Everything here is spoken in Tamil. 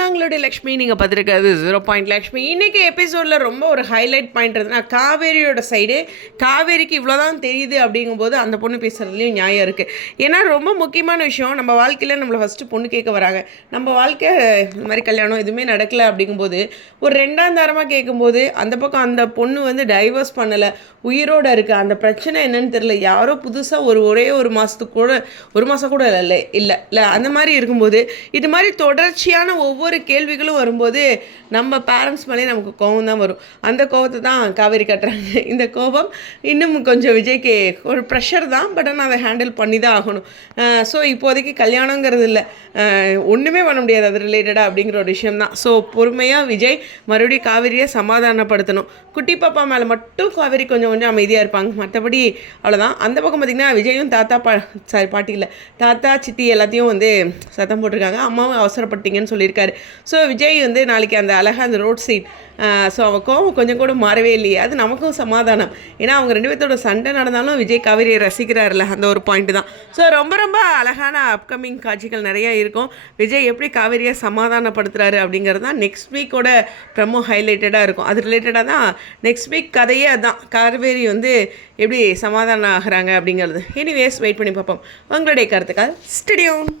நாங்களுடைய லக்ஷ்மி நீங்கள் பார்த்துருக்காது 0 லக்ஷ்மி. இன்றைக்கி எபிசோடில் ரொம்ப ஒரு ஹைலைட் பாயிண்ட் இருந்ததுன்னா காவேரியோட சைடு. காவேரிக்கு இவ்வளோதான் தெரியுது அப்படிங்கும்போது அந்த பொண்ணு பேசுகிறதுலையும் நியாயம் இருக்குது. ஏன்னா ரொம்ப முக்கியமான விஷயம், நம்ம வாழ்க்கையில் நம்மளை ஃபஸ்ட்டு பொண்ணு கேட்க வராங்க. நம்ம வாழ்க்கை இந்த மாதிரி கல்யாணம் எதுவுமே நடக்கலை அப்படிங்கும்போது ஒரு ரெண்டாம் தரமாக கேட்கும்போது அந்த பக்கம் அந்த பொண்ணு வந்து டைவர்ஸ் பண்ணலை, உயிரோடு இருக்குது. அந்த பிரச்சனை என்னன்னு தெரியல. யாரோ புதுசாக ஒரே ஒரு மாதத்துக்கு கூட, ஒரு மாதம் கூட இல்லை அந்த மாதிரி இருக்கும்போது இது மாதிரி தொடர்ச்சியான ஒவ்வொரு கேள்விகளும் வரும்போது நம்ம பேரண்ட்ஸ் மேலே நமக்கு கோபம் தான் வரும். அந்த கோபத்தை தான் காவேரி கட்டுறாங்க. இந்த கோபம் இன்னும் கொஞ்சம் விஜய்க்கு ஒரு ப்ரெஷர் தான், பட் ஆனால் அதை ஹேண்டில் பண்ணி தான் ஆகணும். ஸோ இப்போதைக்கு கல்யாணங்கிறது இல்லை, ஒன்றுமே பண்ண முடியாது அது ரிலேட்டடாக அப்படிங்கிற ஒரு விஷயம் தான். ஸோ பொறுமையாக விஜய் மறுபடியும் காவேரியை சமாதானப்படுத்தணும். குட்டி பாப்பா மேலே மட்டும் காவேரி கொஞ்சம் அமைதியாக இருப்பாங்க, மற்றபடி அவ்வளோதான். அந்த பக்கம் பார்த்திங்கன்னா விஜயும் பாட்டி இல்லை, தாத்தா சித்தி எல்லாத்தையும் வந்து சத்தம் போட்டிருக்காங்க. அம்மாவும் அவசரப்பட்டீங்கன்னு சொல்லியிருக்காரு. ஸோ விஜய் வந்து நாளைக்கு அந்த அழகாக அந்த ரோட் சைட், ஸோ அவன் கோவம் கொஞ்சம் கூட மாறவே இல்லையே, அது நமக்கும் சமாதானம். ஏன்னா அவங்க ரெண்டு பேர்த்தோட சண்டை நடந்தாலும் விஜய் காவேரியை ரசிக்கிறார்ல, அந்த ஒரு பாயிண்ட் தான். ஸோ ரொம்ப ரொம்ப அழகான அப்கமிங் காட்சிகள் நிறையா இருக்கும். விஜய் எப்படி காவேரியை சமாதானப்படுத்துகிறாரு அப்படிங்கிறது தான் நெக்ஸ்ட் வீக்கோட ப்ரமோ ஹைலைட்டடாக இருக்கும். அது ரிலேட்டடாக தான் நெக்ஸ்ட் வீக் கதையே அதுதான், காவேரி வந்து எப்படி சமாதானம் ஆகிறாங்க அப்படிங்கிறது. எனிவேஸ் வெயிட் பண்ணி பார்ப்போம். உங்களுடைய கருத்துக்கள் ஸ்டடியோன்.